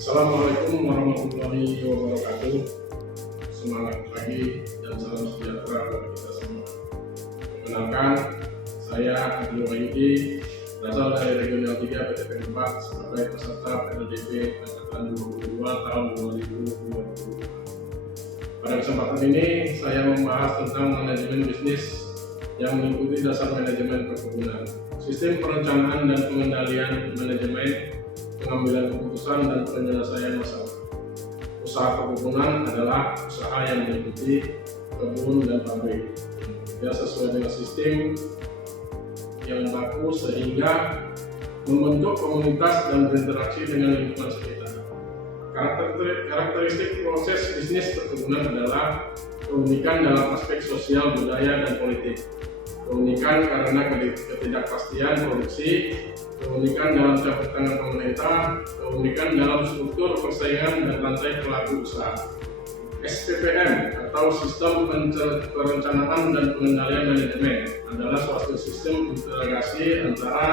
Assalamualaikum warahmatullahi wabarakatuh. Semangat pagi dan salam sejahtera bagi kita semua. Perkenalkan, saya Abdul Wahyudi, berasal dari Regional 3 PTP 4 sebagai peserta PLDP angkatan 22 tahun 2022. Pada kesempatan ini, saya membahas tentang manajemen bisnis yang mengikuti dasar manajemen perkebunan, sistem perencanaan dan pengendalian manajemen, pengambilan keputusan dan penyelesaian masalah. Usaha perkebunan adalah usaha yang meliputi kebun dan pabrik. Ya, sesuai dengan sistem yang baku sehingga membentuk komunitas dan berinteraksi dengan lingkungan sekitar. Karakteristik proses bisnis perkebunan adalah keunikan dalam aspek sosial, budaya, dan politik. Keunikan karena ketidakpastian produksi, keunikan dalam campur tangan pemerintah, keunikan dalam struktur persaingan dan rantai pelaku usaha. SPPM atau Sistem Perencanaan dan Pengendalian Manajemen adalah suatu sistem integrasi antara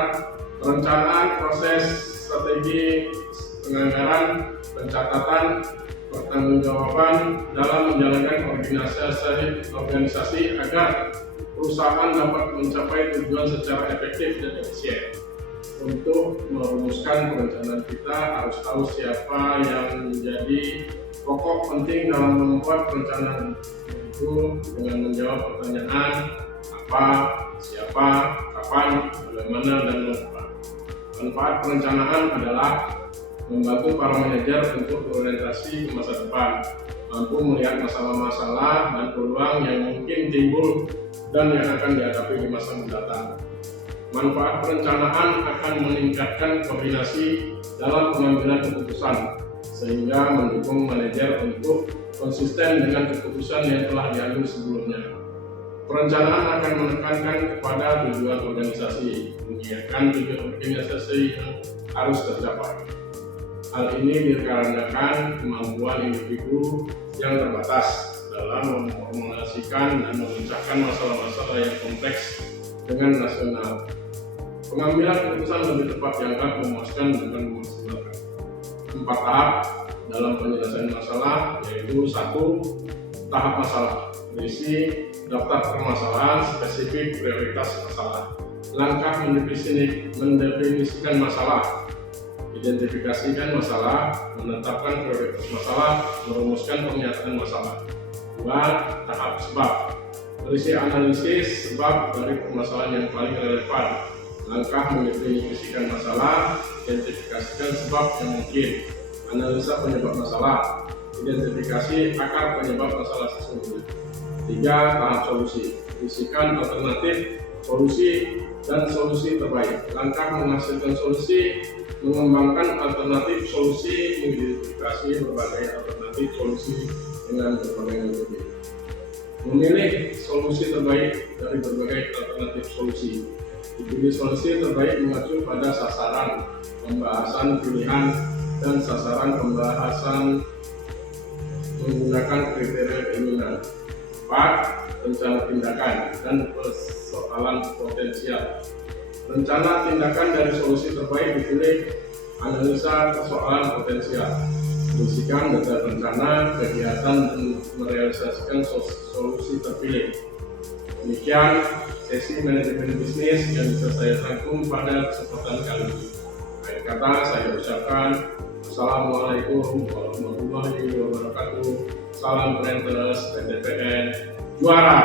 perencanaan, proses, strategi, penganggaran, pencatatan, pertanggungjawaban dalam menjalankan organisasi agar perusahaan dapat mencapai tujuan secara efektif dan efisien. Untuk merumuskan perencanaan kita harus tahu siapa yang menjadi pokok penting dalam membuat perencanaan itu dengan menjawab pertanyaan apa, siapa, kapan, bagaimana, dan mengapa. Manfaat perencanaan adalah membantu para manajer untuk berorientasi ke masa depan, mampu melihat masalah-masalah dan peluang yang mungkin timbul dan yang akan dihadapi di masa mendatang. Manfaat perencanaan akan meningkatkan koordinasi dalam pengambilan keputusan, sehingga mendukung manajer untuk konsisten dengan keputusan yang telah diambil sebelumnya. Perencanaan akan menekankan kepada tujuan organisasi, mengingatkan tujuan organisasi yang harus tercapai. Hal ini dikarenakan kemampuan individu yang terbatas dalam memformulasikan dan memecahkan masalah-masalah yang kompleks dengan nasional. Pengambilan keputusan lebih tepat dianggap memuaskan dan memaksimalkan. 4 tahap dalam penyelesaian masalah, yaitu 1. Tahap masalah, berisi daftar permasalahan, spesifik, prioritas masalah. Langkah mendefinisikan masalah, identifikasikan masalah, menetapkan prioritas masalah, merumuskan pernyataan masalah. 2. Tahap sebab, berisi analisis sebab dari permasalahan yang paling relevan. Langkah mendefinisikan masalah, identifikasikan sebab yang mungkin, analisa penyebab masalah, identifikasi akar penyebab masalah sesungguhnya. 3. Tahap solusi, berisikan alternatif, solusi, dan solusi terbaik. Langkah menghasilkan solusi, mengembangkan alternatif solusi, mengidentifikasi berbagai alternatif solusi dengan berbagai metode. Memilih solusi terbaik dari berbagai alternatif solusi. Dipilih solusi terbaik mengacu pada sasaran pembahasan pilihan dan sasaran pembahasan menggunakan kriteria keinginan. 4. Rencana tindakan dan persoalan potensial. Rencana tindakan dari solusi terbaik dipilih, analisa persoalan potensial, berisikan detail rencana, kegiatan, dan merealisasikan solusi terpilih. Demikian sesi manajemen bisnis yang bisa saya rangkum pada kesempatan kali ini. Akhir kata saya ucapkan Assalamualaikum warahmatullahi wabarakatuh. Salam Renters PTPN juara.